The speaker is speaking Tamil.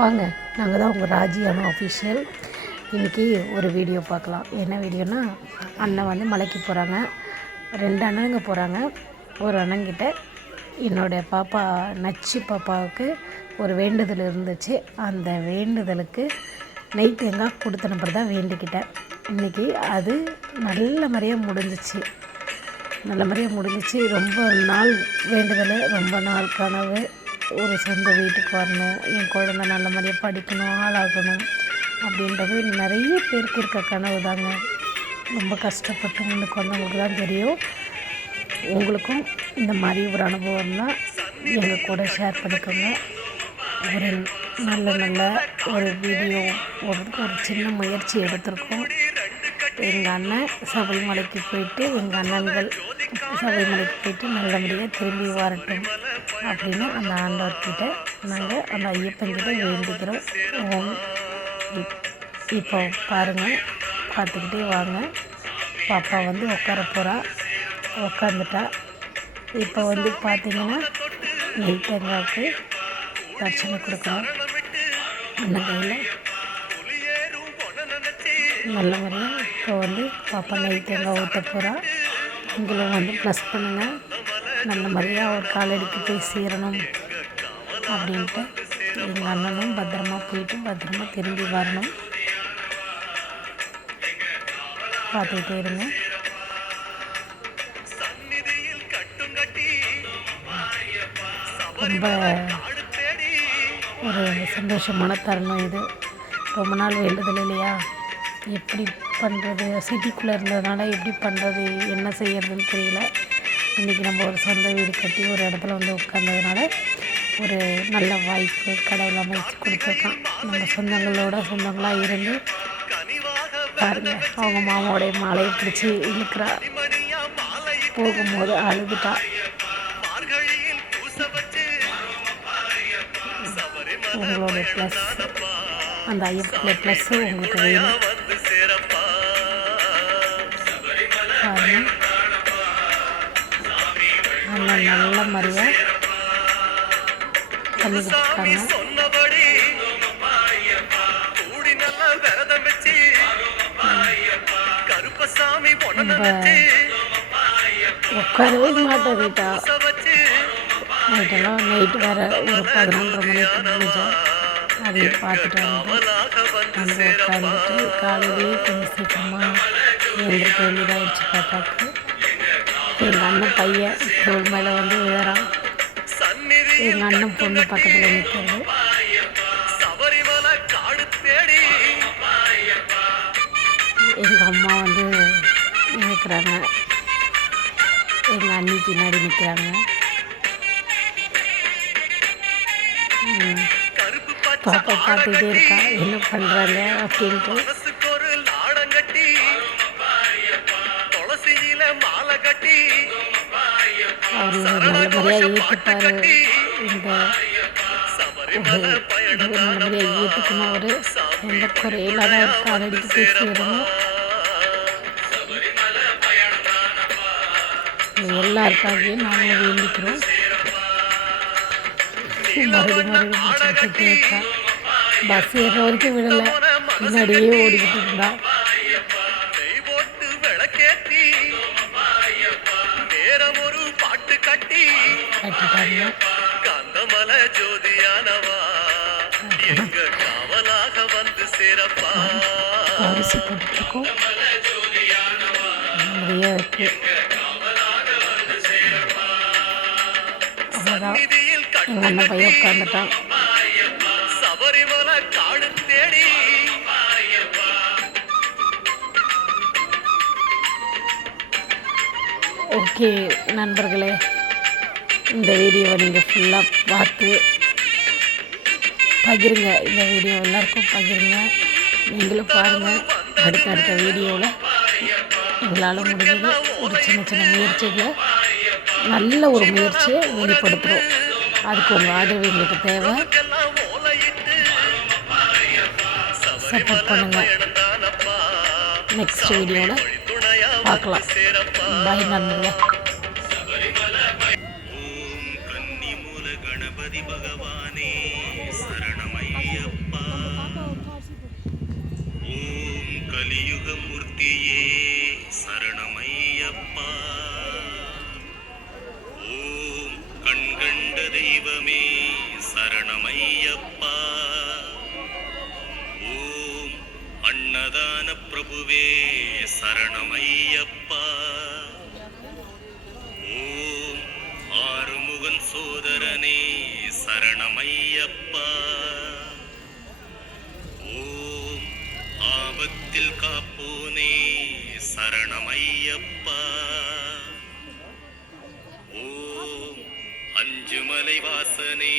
வாங்க, நாங்கள் தான் உங்கள் ராஜியான ஆஃபீஷியல். இன்றைக்கி ஒரு வீடியோ பார்க்கலாம். என்ன வீடியோனா, அண்ணன் வந்து மலைக்கு போகிறாங்க. 2 அண்ணனுங்க போகிறாங்க. ஒரு அண்ணங்கிட்ட என்னுடைய பாப்பா நச்சு பாப்பாவுக்கு ஒரு வேண்டுதல் இருந்துச்சு. அந்த வேண்டுதலுக்கு நெய் தேங்காய் கொடுத்த நம்பர் தான் வேண்டிக்கிட்டேன். இன்றைக்கி அது நல்ல முறையாக முடிஞ்சிச்சு. ரொம்ப நாள் வேண்டுதல், ரொம்ப நாள் கனவு. ஒரு சொந்த வீட்டுக்கு வரணும், என் குழந்தை நல்ல மாதிரியாக படிக்கணும், ஆளாகணும் அப்படின்றது நிறைய பேருக்கு இருக்க கனவு தாங்க. ரொம்ப கஷ்டப்பட்டு முன்னுக்கு வந்தவங்களுக்கு தான் தெரியும். உங்களுக்கும் இந்த மாதிரி ஒரு அனுபவம்னா எங்கள் கூட ஷேர் பண்ணிக்கோங்க. ஒரு நல்ல ஒரு வீடியோ ஒரு சின்ன முயற்சி எடுத்திருக்கோம். எங்கள் அண்ணன் சபரிமலைக்கு போயிட்டு, எங்கள் அண்ணன்கள் சபரிமலைக்கு போயிட்டு நல்லபடியாக திரும்பி வரட்டும் அப்படின்னு அந்த ஆண்டவர்கிட்ட நாங்கள் அந்த ஐயப்பன்கிட்ட வேண்டிக்கிறோம். இப்போ பாருங்கள், பார்த்துக்கிட்டே வாங்க. பாப்பா வந்து உட்கார போகிறா, உட்காந்துட்டா. இப்போ வந்து பார்த்திங்கன்னா நெய் தேங்காய்க்கு தர்ஷனை கொடுக்குறோம். அண்ணன் கையில் நல்ல முறையாக இப்போ வந்து பாப்பா நெய் தேங்காய் ஊற்ற போகிறா. நீங்களும் வந்து ப்ளஸ் பண்ணுங்கள். நல்ல முறையாக ஒரு காலடிக்கு போய் சேரணும் அப்படின்ட்டு எங்கள் அண்ணனும் பத்திரமா போயிட்டு பத்திரமா திரும்பி வரணும். பார்த்துக்கிட்டே இருங்க. ரொம்ப ஒரு சந்தோஷமான தருணம் இது. ரொம்ப நாள் வேண்டுதல் இல்லையா, எப்படி பண்ணுறது, சிட்டிக்குள்ளே இருந்ததுனால எப்படி பண்ணுறது, என்ன செய்யறதுன்னு தெரியல. இன்றைக்கி நம்ம ஒரு சொந்த வீடு கட்டி ஒரு இடத்துல வந்து உட்கார்ந்ததுனால ஒரு நல்ல வாய்ப்பு கடவுள் அமைச்சு கொடுத்துருக்கான். நம்ம சொந்தங்களாக இருந்து பாருங்கள், அவங்க மாமாவோடைய மாலையை பிடிச்சி இழுக்கிறா. போகும்போது அழுதுட்டா. உங்களுடைய ப்ளஸ், அந்த ஐயப்பனுடைய ப்ளஸ்ஸு உங்களுக்கு வேணும். பாருங்கள், அண்ணன் நல்ல முறையாக பண்ணிக்கிட்டு இருக்காங்க. ரொம்ப உட்காரவே மாட்டேன்ட்டா. நைட்டெல்லாம் நைட்டு வேறு ஒரு 11:30 மணிக்கு முடிஞ்சோம். அதையும் பார்த்துட்டு வந்து உட்காந்துட்டு காலையிலேயே கொஞ்சம் சீக்கிரமாக எழுந்திருக்க வேண்டியதாகிடுச்சு பாப்பாவுக்கு. எங்கள் அண்ணன் பையன் ரோல் மேலே வந்து விழுறான். எங்கள் அண்ணன் பொண்ணு பக்கத்தில் நிற்கிறது. எங்கள் அம்மா வந்து நிற்கிறாங்க, எங்கள் அண்ணி பின்னாடி நிற்கிறாங்க. பாப்பா பார்த்துக்கிட்டே இருக்கா, என்ன பண்ணுறாங்க அப்படின்ட்டு. அவர் நல்லபடியாக ஏற்றுப்பார். இந்த நல்லபடியாக ஏற்றுக்கணும். அவர் எந்த குறையில்லாத ஒரு காலடிக்கு போய் சேரணும். எல்லாருக்காகவும் நாங்கள் வேண்டிக்கிறோம். மறுபடியும் பிடிச்சிக்கிட்டே இருக்கா. பஸ் ஏற வரைக்கும் விடலை, பின்னாடியே ஓடிக்கிட்டு இருந்தா. கட்டிட்டாங்க. அரிசி போட்டுருக்கோம், நிறைய இருக்கு. அவ்வளோதான், எங்கள் அண்ணன் பையன் உட்காந்துட்டான். ஓகே நண்பர்களே, இந்த வீடியோவை நீங்கள் ஃபுல்லாக பார்த்து பகிருங்க. இந்த வீடியோ எல்லாருக்கும் பகிருங்க. நீங்களும் பாருங்கள். அடுத்த வீடியோவில் எங்களால் முடிஞ்சது ஒரு சின்ன முயற்சிகளை, நல்ல ஒரு முயற்சியை வெளிப்படுத்துகிறோம். அதுக்கு உங்கள் ஆதரவு எங்களுக்கு தேவை. சப்போர்ட் பண்ணுங்கள். நெக்ஸ்ட் வீடியோவில் பார்க்கலாம். பாய் நண்பர்களே. கன்னி மூல கணபதி பகவானே சரணமையப்பா. கண்கண்ட தெய்வமே சரணமையப்பா. ஓம் அன்னதான பிரபுவே சரணமையப்பா. ஓம் ஆறுமுகன் சோதரனே சரணமையப்பா. ஓம் ஆபத்தில் காப்போனே சரணமையப்பா. ஓம் அஞ்சுமலை வாசனே